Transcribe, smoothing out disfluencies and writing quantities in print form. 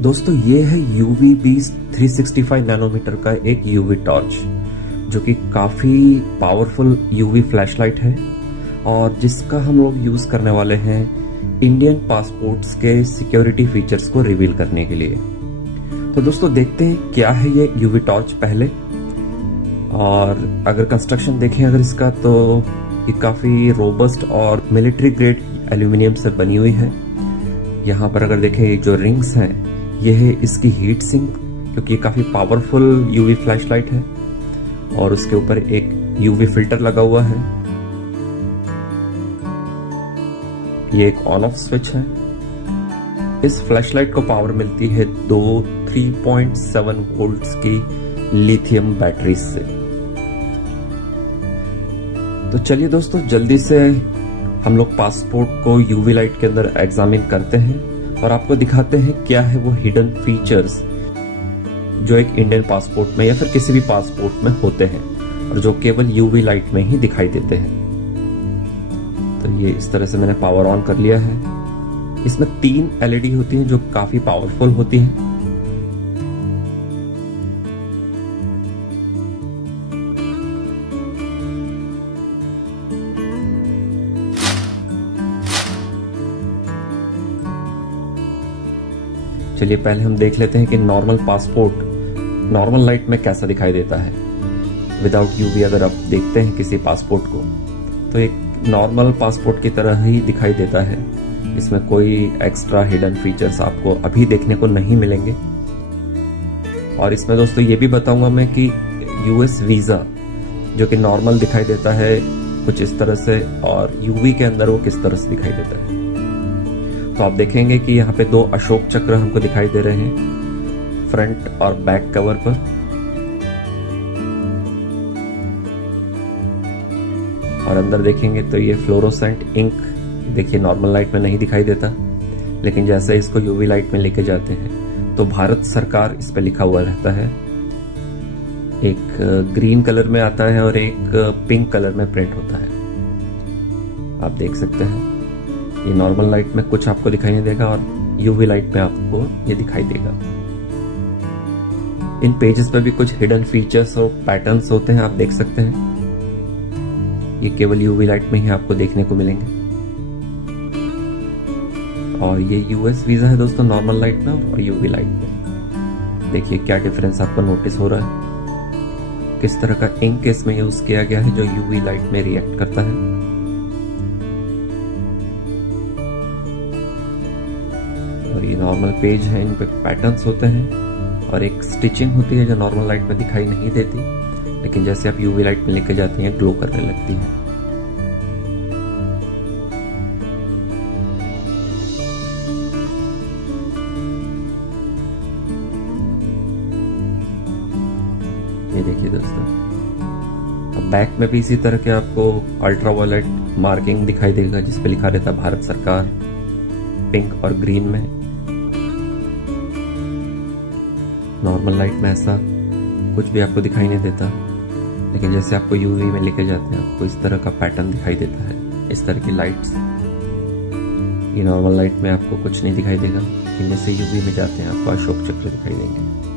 दोस्तों ये है UV बीस्ट 365 नैनोमीटर का एक UV टॉर्च, जो कि काफी पावरफुल UV फ्लैशलाइट है और जिसका हम लोग यूज करने वाले हैं इंडियन पासपोर्ट्स के सिक्योरिटी फीचर्स को रिवील करने के लिए। तो दोस्तों देखते हैं क्या है ये UV टॉर्च पहले। और अगर कंस्ट्रक्शन देखें अगर इसका, तो ये काफी रोबस्ट और मिलिट्री ग्रेड एल्यूमिनियम से बनी हुई है। यहाँ पर अगर देखें ये जो रिंग्स हैं, ये है इसकी हीट सिंक, क्योंकि ये काफी पावरफुल UV फ्लैशलाइट है। और उसके ऊपर एक UV फिल्टर लगा हुआ है। ये एक ऑन ऑफ स्विच है। इस फ्लैशलाइट को पावर मिलती है दो 3.7 वोल्ट्स की लिथियम बैटरी से। तो चलिए दोस्तों जल्दी से हम लोग पासपोर्ट को UV लाइट के अंदर एग्जामिन करते हैं और आपको दिखाते हैं क्या है वो हिडन फीचर्स जो एक इंडियन पासपोर्ट में या फिर किसी भी पासपोर्ट में होते हैं और जो केवल UV लाइट में ही दिखाई देते हैं। तो ये इस तरह से मैंने पावर ऑन कर लिया है। इसमें 3 LED होती हैं जो काफी पावरफुल होती हैं। चलिए पहले हम देख लेते हैं कि नॉर्मल पासपोर्ट नॉर्मल लाइट में कैसा दिखाई देता है विदाउट UV। अगर आप देखते हैं किसी पासपोर्ट को, तो एक नॉर्मल पासपोर्ट की तरह ही दिखाई देता है। इसमें कोई एक्स्ट्रा हिडन फीचर्स आपको अभी देखने को नहीं मिलेंगे। और इसमें दोस्तों ये भी बताऊंगा मैं कि US वीजा जो कि नॉर्मल दिखाई देता है कुछ इस तरह से, और UV के अंदर वो किस तरह से दिखाई देता है। तो आप देखेंगे कि यहाँ पे 2 अशोक चक्र हमको दिखाई दे रहे हैं फ्रंट और बैक कवर पर। और अंदर देखेंगे तो ये फ्लोरोसेंट इंक, देखिए नॉर्मल लाइट में नहीं दिखाई देता, लेकिन जैसे इसको UV लाइट में लेके जाते हैं तो भारत सरकार इस पे लिखा हुआ रहता है। एक ग्रीन कलर में आता है और एक पिंक कलर में प्रिंट होता है। आप देख सकते हैं ये नॉर्मल लाइट में कुछ आपको दिखाई नहीं देगा और UV लाइट में आपको ये दिखाई देगा। इन पेजेस पे भी कुछ हिडन फीचर्स और पैटर्न्स होते हैं, आप देख सकते हैं। ये केवल UV लाइट में ही आपको देखने को मिलेंगे। और ये US वीजा है दोस्तों नॉर्मल लाइट में और UV लाइट में। देखिए क्या डिफरेंस आपको नोटिस हो रहा है, किस तरह का इंक इसमें यूज किया गया है जो UV लाइट में रिएक्ट करता है। और ये नॉर्मल पेज है, इन पे पैटर्न्स होते हैं और एक स्टिचिंग होती है जो नॉर्मल लाइट में दिखाई नहीं देती, लेकिन जैसे आप UV लाइट में लेके जाते हैं ग्लो करने लगती है। ये देखिए दोस्तों, अब बैक में भी इसी तरह के आपको अल्ट्रावायलेट मार्किंग दिखाई देगा जिसपे लिखा रहता है भारत सरकार, पिंक और ग्रीन में। नॉर्मल लाइट में ऐसा कुछ भी आपको दिखाई नहीं देता, लेकिन जैसे आपको UV में लेके जाते हैं आपको इस तरह का पैटर्न दिखाई देता है। इस तरह की लाइट्स, ये नॉर्मल लाइट में आपको कुछ नहीं दिखाई देगा, इनमें से UV में जाते हैं आपको अशोक चक्र दिखाई देंगे।